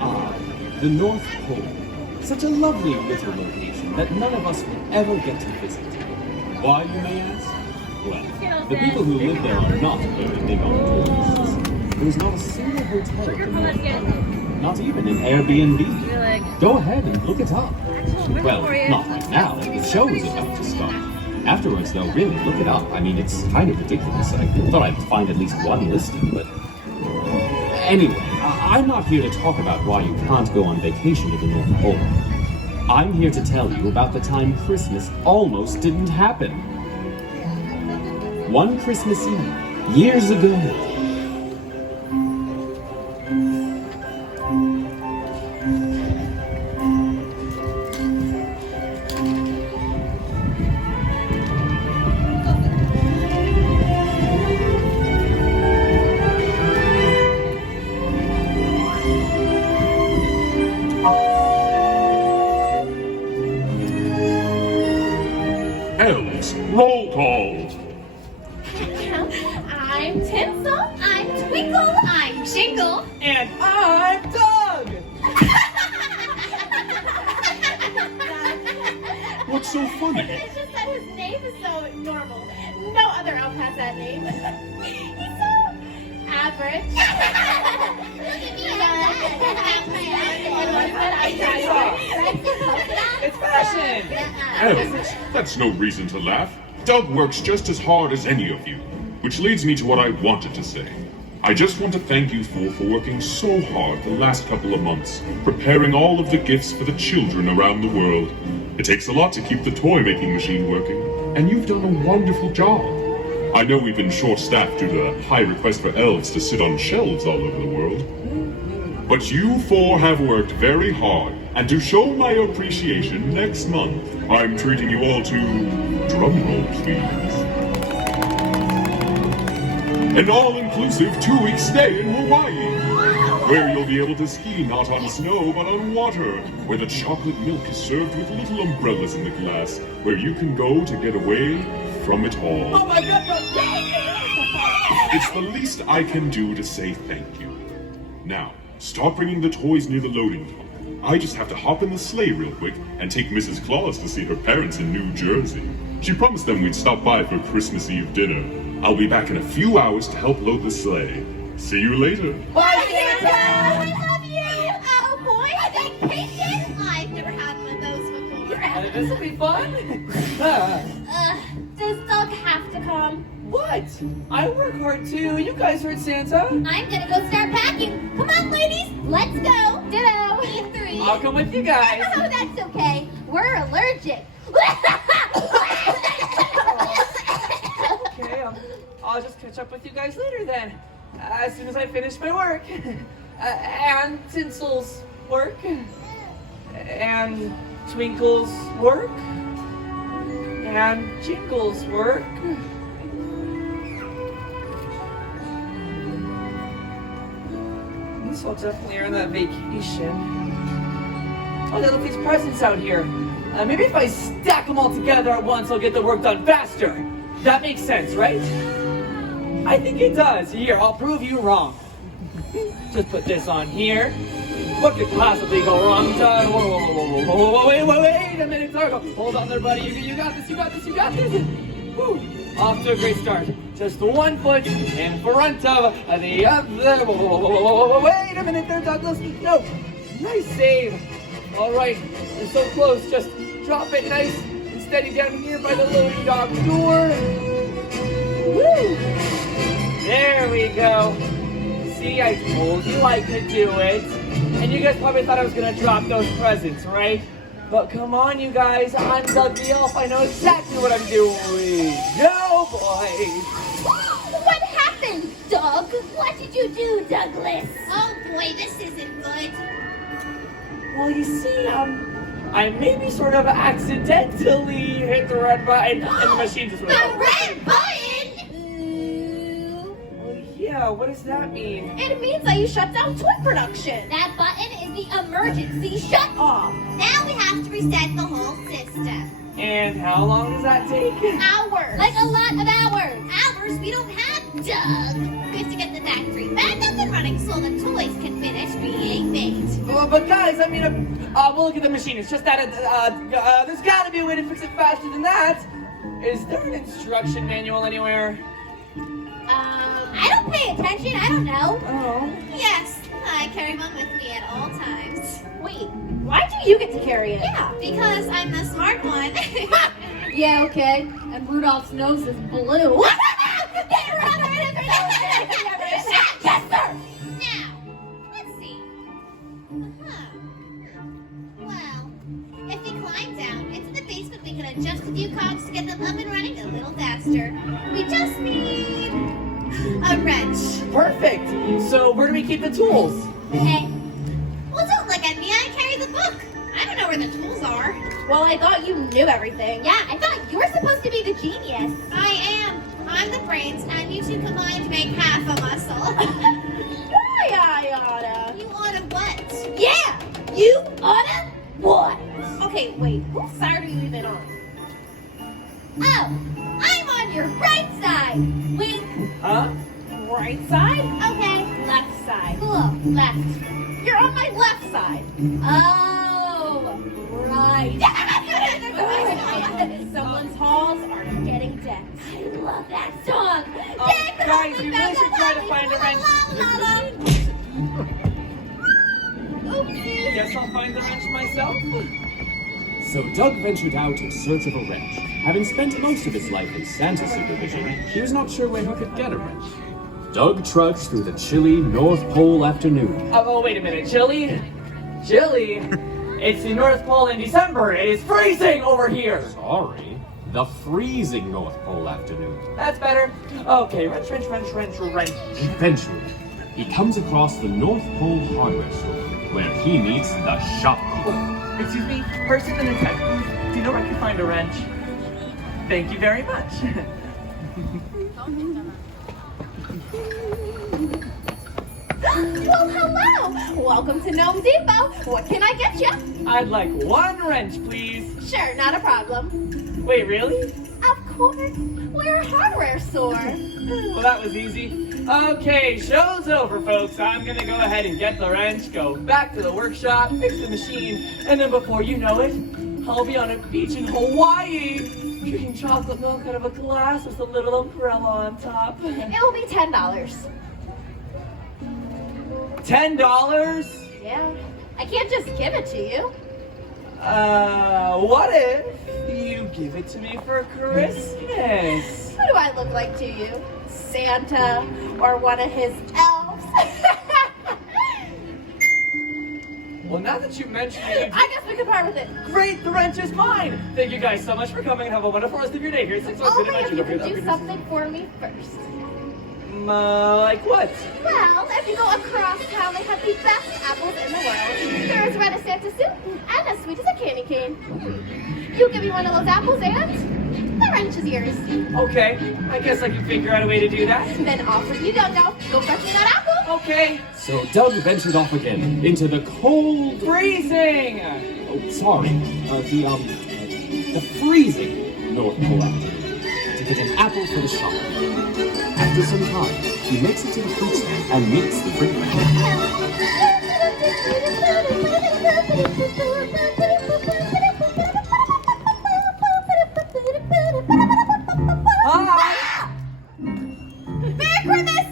Ah, the North Pole. Such a lovely little location that none of us will ever get to visit. Why, you may ask? Well, the people who live there are not very big on tourists. There's not a single hotel at the North Pole. Not even an Airbnb. Go ahead and look it up. Well, not right now. The show is about to start. Afterwards, though, really, look it up. I mean, it's kind of ridiculous. I thought I'd find at least one listing, but... Anyway, I'm not here to talk about why you can't go on vacation to the North Pole. I'm here to tell you about the time Christmas almost didn't happen. One Christmas Eve, years ago. Elves, roll call! I'm Tinsel, I'm Twinkle, I'm Jingle. And I'm Doug! What's so funny? It's just that his name is so normal. No other elf has that name. He's so average. It's fashion! Elves, that's no reason to laugh. Doug works just as hard as any of you. Which leads me to what I wanted to say. I just want to thank you for working so hard the last couple of months, preparing all of the gifts for the children around the world. It takes a lot to keep the toy-making machine working, and you've done a wonderful job. I know we've been short-staffed due to the high request for elves to sit on shelves all over the world. But you four have worked very hard, and to show my appreciation next month, I'm treating you all to, drumroll please, an all-inclusive 2-week stay in Hawaii, where you'll be able to ski not on snow but on water, where the chocolate milk is served with little umbrellas in the glass, where you can go to get away from it all. Oh my god, It's the least I can do to say thank you. Now, stop bringing the toys near the loading dock. I just have to hop in the sleigh real quick and take Mrs. Claus to see her parents in New Jersey. She promised them we'd stop by for Christmas Eve dinner. I'll be back in a few hours to help load the sleigh. See you later. Bye, Santa! I love you! Oh boy, vacation! I've never had one of those before. This will be fun! Does Doug have to come? What? I work hard too. You guys heard Santa? I'm gonna go start packing. Come on, ladies, let's go. Ditto. Me three. I'll come with you guys. Oh, that's okay. We're allergic. Okay, I'll just catch up with you guys later then. As soon as I finish my work. And Tinsel's work. And Twinkle's work. And Jingle's work. This will definitely earn that vacation. Oh, look, these presents out here. Maybe if I stack them all together at once, I'll get the work done faster. That makes sense, right? I think it does. Here, I'll prove you wrong. Just put this on here. What could possibly go wrong? Whoa, wait a minute, Dargo. Hold on there, buddy. You got this, you got this, you got this. Whew. Off to a great start. Just 1 foot in front of the other. Wait a minute there, Douglas. No. Nice save. All right. You're so close. Just drop it nice and steady down here by the loading dock door. Woo! There we go. See, I told you I could do it. And you guys probably thought I was going to drop those presents, right? But come on, you guys. I'm Doug the Elf. I know exactly what I'm doing. Go, boys. What happened, Doug? What did you do, Douglas? Oh boy, this isn't good. Well, you see, I maybe sort of accidentally hit the red button and the machine just went The off. red button? Well, yeah, what does that mean? It means that you shut down toy production. That button is the emergency shut off. Now we have to reset the whole system. And how long does that take? Hours. Like a lot of hours. Hours we don't have, Doug. Good to get the back But guys, I mean, we'll look at the machine. It's just that there's got to be a way to fix it faster than that. Is there an instruction manual anywhere? I don't pay attention. I don't know. Oh. Yes, I carry one with me at all times. Wait, why do you get to carry it? Yeah, because I'm the smart one. Yeah, okay. And Rudolph's nose is blue. Yes, sir. Now, let's see. Well, if we climb down into the basement, we can adjust a few cogs to get them up and running a little faster. We just need a wrench. Perfect. So where do we keep the tools? Hey, well, don't look at me. I carry the book. I don't know where the tools are. Well, I thought you knew everything. Yeah, I thought you were supposed to be the genius. I am. I'm the brains, and you two combined make half a muscle. Why I oughta? You oughta what? Yeah, you oughta what? Okay, wait. Whose side are you even on? Oh, I'm on your right side. Wink. Huh? Right side? Okay. Left side. Cool. Left. You're on my left side. Oh, right. Someone's halls are getting decked. I love that song. Guys, you really should try to find a wrench. Oopsie. Guess I'll find the wrench myself. So Doug ventured out in search of a wrench. Having spent most of his life in Santa's supervision, he was not sure where he could get a wrench. Doug trudged through the chilly North Pole afternoon. Oh, wait a minute. Chilly? Chilly? It's the North Pole in December. It is freezing over here. Sorry, the freezing North Pole afternoon. That's better. Okay, wrench. Eventually, he comes across the North Pole hardware store, where he meets the shopkeeper. Excuse me, person in the tech booth. Do you know where I can find a wrench? Thank you very much. Well, hello. Welcome to Gnome Depot. What can I get you? I'd like one wrench, please. Sure, not a problem. Wait, really? Of course. We're a hardware store. Well, that was easy. Okay, show's over, folks. I'm gonna go ahead and get the wrench, go back to the workshop, fix the machine, and then before you know it, I'll be on a beach in Hawaii, drinking chocolate milk out of a glass with a little umbrella on top. It will be $10. $10? Yeah. I can't just give it to you. What if you give it to me for Christmas? Who do I look like to you? Santa or one of his elves? Well, now that you mention it, I guess we can part with it. great, the wrench is mine. Thank you guys so much for coming and have a wonderful rest of your day. Here's 6 Only if you can do something for me first. Like what? Well, if you go across town, they have the best apples in the world. They're as red as Santa soup and as sweet as a candy cane. You give me one of those apples and the wrench is yours. Okay, I guess I can figure out a way to do that. Then off with you go. Go fetch me that apple. Okay. So Doug ventured off again into the cold. Freezing! Oh, sorry, the freezing North Pole afternoon to get an apple for the shop. After some time, he makes it to the fruit stand and meets the fruit man. Hi! Merry Christmas!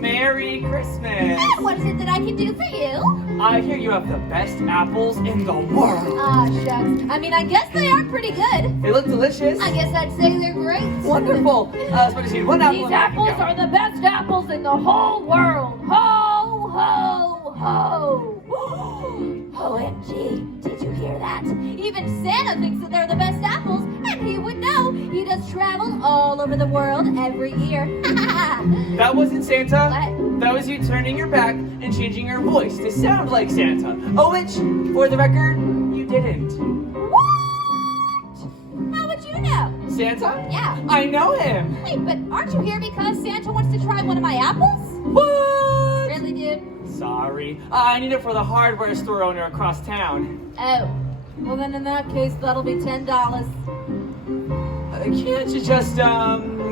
Merry Christmas! What is it that I can do for you? I hear you have the best apples in the world. Ah, shucks. I mean, I guess they are pretty good. They look delicious. I guess I'd say they're great. Wonderful. So what is it? One apple. These and I can apples go. are the best apples in the whole world. Ho, ho, ho. OMG, did you hear that? Even Santa thinks that they're the best apples, and he would know. He does travel all over the world every year. That wasn't Santa. What? That was you turning your back and changing your voice to sound like Santa. Oh, which, for the record, you didn't. What? How would you know? Santa? Yeah. I know him. Wait, but aren't you here because Santa wants to try one of my apples? What? Really, dude? Sorry. I need it for the hardware store owner across town. Oh. Well, then in that case, that'll be $10. Can't you just,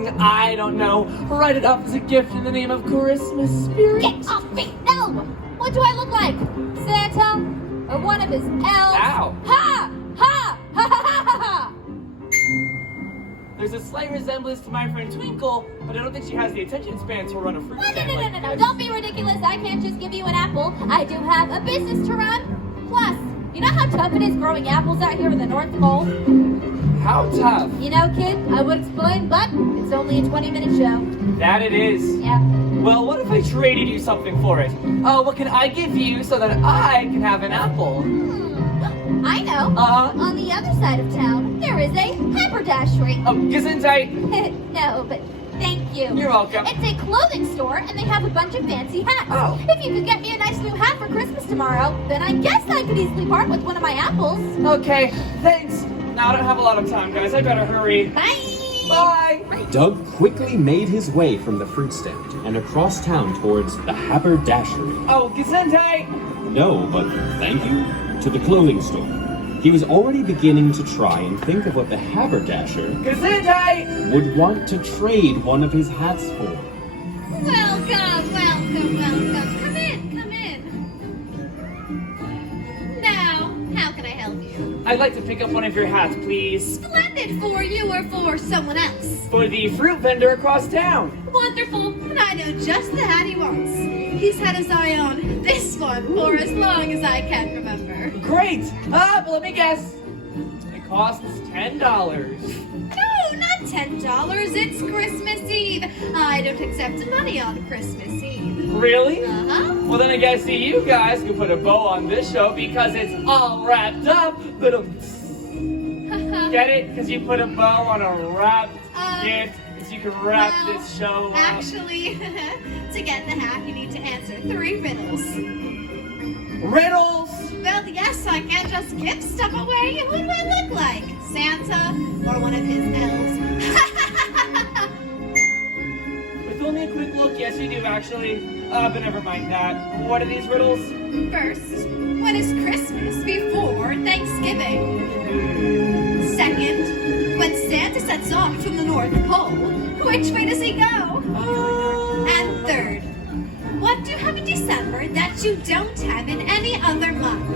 I don't know. Write it up as a gift in the name of Christmas spirit. Get off me! No! What do I look like? Santa? Or one of his elves? Ow. Ha! Ha! Ha ha ha ha ha! There's a slight resemblance to my friend Twinkle, but I don't think she has the attention span to run a fruit No, stand no, no, like no, no, this. don't be ridiculous. I can't just give you an apple. I do have a business to run. Plus, you know how tough it is growing apples out here in the North Pole? How tough. You know, kid, I would explain, but it's only a 20-minute show. That it is. Yeah. Well, what if I traded you something for it? What can I give you so that I can have an apple? I know. On the other side of town, there is a haberdashery. Oh, Gesundheit. No, but thank you. You're welcome. It's a clothing store, and they have a bunch of fancy hats. Oh. If you could get me a nice new hat for Christmas tomorrow, then I guess I could easily part with one of my apples. Okay, thanks. Now I don't have a lot of time, guys. I better hurry. Bye! Bye. Doug quickly made his way from the fruit stand and across town towards the haberdashery. Oh, Gesundheit. No, but thank you, to the clothing store. He was already beginning to try and think of what the haberdasher Gesundheit. would want to trade one of his hats for. Welcome, welcome, welcome. Come in, come in. Now, how can I help you? I'd like to pick up one of your hats, please. Splendid, for you or for someone else? For the fruit vendor across town. Wonderful, and I know just the hat he wants. He's had his eye on this one for as long as I can remember. Great. But let me guess. It costs $10. No, not $10. It's Christmas Eve. I don't accept money on Christmas Eve. Really? Uh-huh. Well, then I guess you guys can put a bow on this show because it's all wrapped up. Get it? Because you put a bow on a wrapped gift. So you can wrap Well, this show up. Actually, to get the hat, you need to answer 3 riddles. Riddles! Well, yes, I can't just give stuff away. Who do I look like? Santa or one of his elves? With only a quick look, yes you do actually. But never mind that. What are these riddles? First, when is Christmas before Thanksgiving? Second, when Santa sets off from the North Pole, which way does he go? And third, what do you have in December that you don't have in any other month?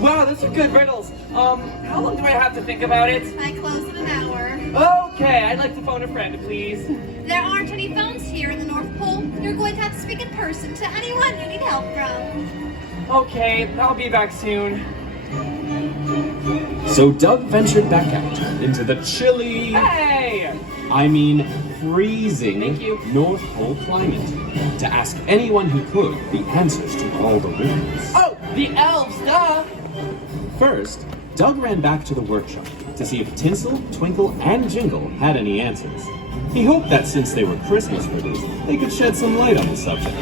Wow, those are good riddles. How long do I have to think about it? I close in an hour. Okay, I'd like to phone a friend, please. There aren't any phones here in the North Pole. You're going to have to speak in person to anyone you need help from. Okay, I'll be back soon. So Doug ventured back out into the chilly, Hey! freezing Thank you. North Pole climate to ask anyone who could the answers to all the riddles. Oh, the elves, duh! First, Doug ran back to the workshop to see if Tinsel, Twinkle, and Jingle had any answers. He hoped that since they were Christmas riddles, they could shed some light on the subject.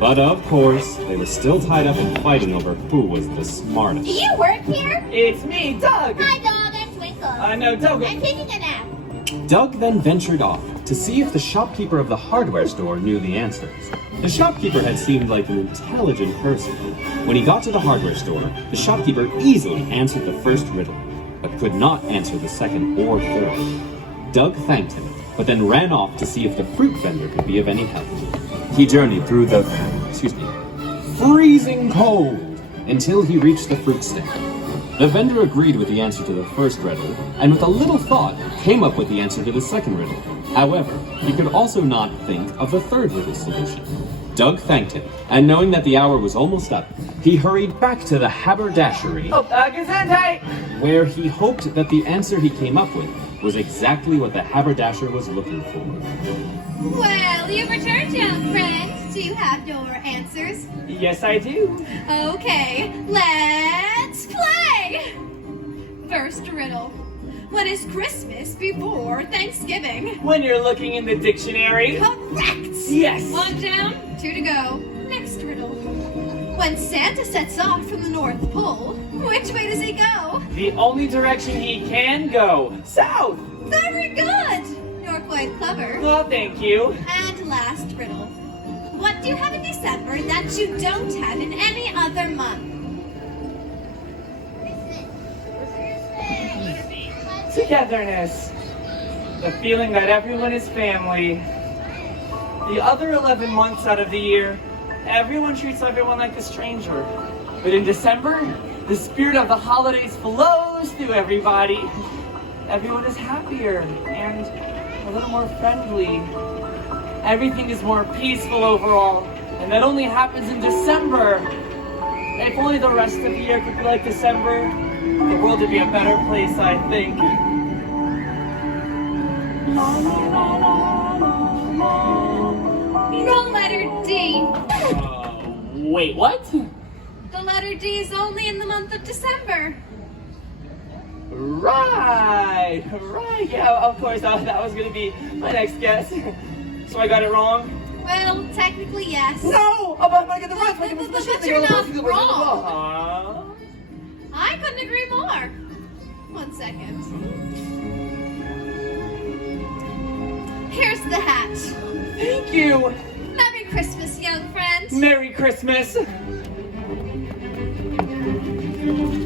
But of course, they were still tied up in fighting over who was the smartest. Do you work here? It's me, Doug! Hi, dog. I'm Twinkle. No, Doug. I'm taking a nap. Doug then ventured off to see if the shopkeeper of the hardware store knew the answers. The shopkeeper had seemed like an intelligent person. When he got to the hardware store, the shopkeeper easily answered the first riddle, but could not answer the second or third. Doug thanked him, but then ran off to see if the fruit vendor could be of any help. He journeyed through the, freezing cold until he reached the fruit stand. The vendor agreed with the answer to the first riddle, and with a little thought, came up with the answer to the second riddle. However, he could also not think of the third riddle solution. Doug thanked him, and knowing that the hour was almost up, he hurried back to the haberdashery, Gesundheit! where he hoped that the answer he came up with was exactly what the haberdasher was looking for. Well, you've returned, young friend. Do you have your answers? Yes, I do. Okay, let's play! First riddle. When is Christmas before Thanksgiving? When you're looking in the dictionary. Correct! Yes! 1 down, 2 to go. Next riddle. When Santa sets off from the North Pole, which way does he go? The only direction he can go. South! Very good! You're quite clever. Well, thank you. And last riddle. What do you have in December that you don't have in any other month? Togetherness. The feeling that everyone is family. The other 11 months out of the year, everyone treats everyone like a stranger. But in December, the spirit of the holidays flows through everybody. Everyone is happier and a little more friendly. Everything is more peaceful overall, and that only happens in December. If only the rest of the year could be like December, the world would be a better place, I think. The letter D. Wait, what? The letter D is only in the month of December. Right, yeah, of course, that was gonna be my next guess. So I got it wrong? Well, technically, yes. No! But I get the right. But you're not wrong. I couldn't agree more. 1 second. Here's the hat. Thank you. Merry Christmas, young friend. Merry Christmas.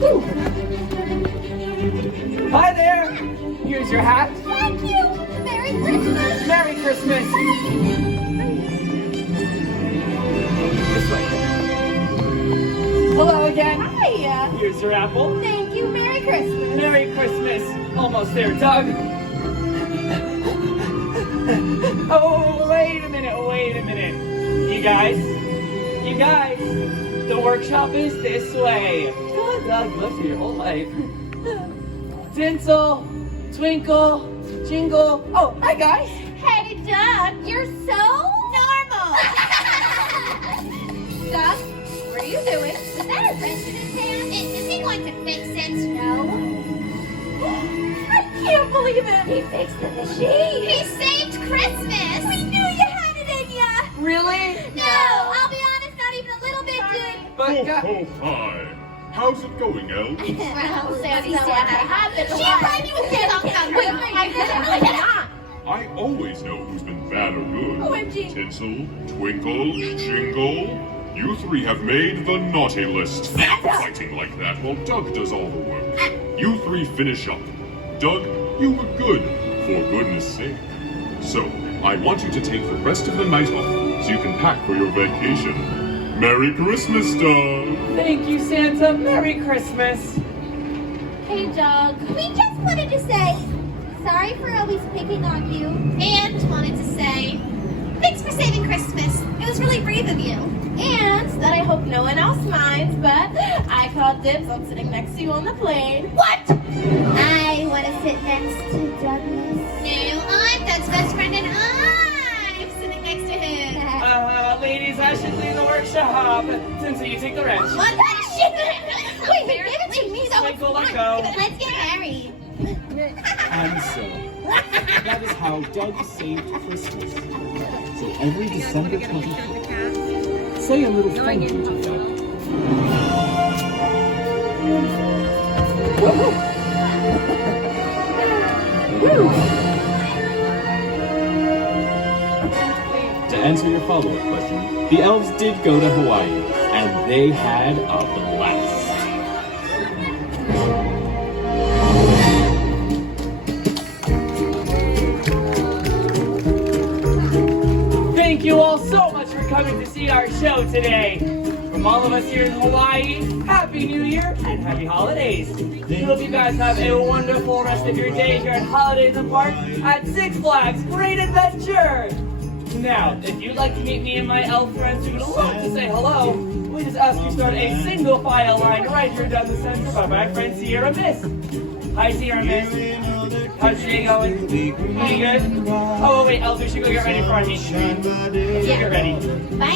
Ooh. Hi there. Here's your hat. Thank you. Merry Christmas. Merry Christmas. This way. Hello again. Hiya. Here's your apple. Thank you. Merry Christmas. Merry Christmas. Almost there, Doug. Oh, wait a minute. You guys, the workshop is this way. Doug, look for your whole life. Tinsel, twinkle, jingle. Oh, hi guys. Hey, Doug, you're so normal. Doug, what are you doing? Is that a wrench in his hand? Is he going to fix it? No. I can't believe it. He fixed the machine. He saved Christmas. We knew you had it in ya. Really? No, I'll be honest, not even a little bit, dude. But Hi. How's it going, elves? Well, Sandy, I haven't. She might be with I always know who's been bad or good. OMG. Tinsel, Twinkle, Jingle. You three have made the naughty list. Fighting like that while Doug does all the work. You three finish up. Doug, you were good, for goodness sake. So, I want you to take the rest of the night off so you can pack for your vacation. Merry Christmas, Doug! thank you, Santa. Merry Christmas. Hey, Doug. We just wanted to say sorry for always picking on you. And wanted to say, thanks for saving Christmas. It was really brave of you. And that I hope no one else minds, but I called dibs on sitting next to you on the plane. What? I want to sit next to Douglas. No, I'm Doug's best friend and I'm sitting next to him. Ladies, I should leave the workshop. Tinsel, you take the wrench. What the shit? Wait, give it to me. So Twinkle, let go. Let's get married. And so, that is how Doug saved Christmas. So every December 25th, say a little thank you to Doug. To answer your follow-up question, the elves did go to Hawaii, and they had a blast. Thank you all so much for coming to see our show today. From all of us here in Hawaii, Happy New Year and Happy Holidays. We hope you guys have a wonderful rest of your day here at Holidays in Park at Six Flags Great Adventure. Now, if you'd like to meet me and my elf friends who would love to say hello, we just ask you start a single file line right here down the center by my friend Sierra Miss. Hi, Sierra Miss. How's your day going? Pretty good? Oh, wait, elf, we should go get ready for our meet and greet. Let's go get ready. Bye.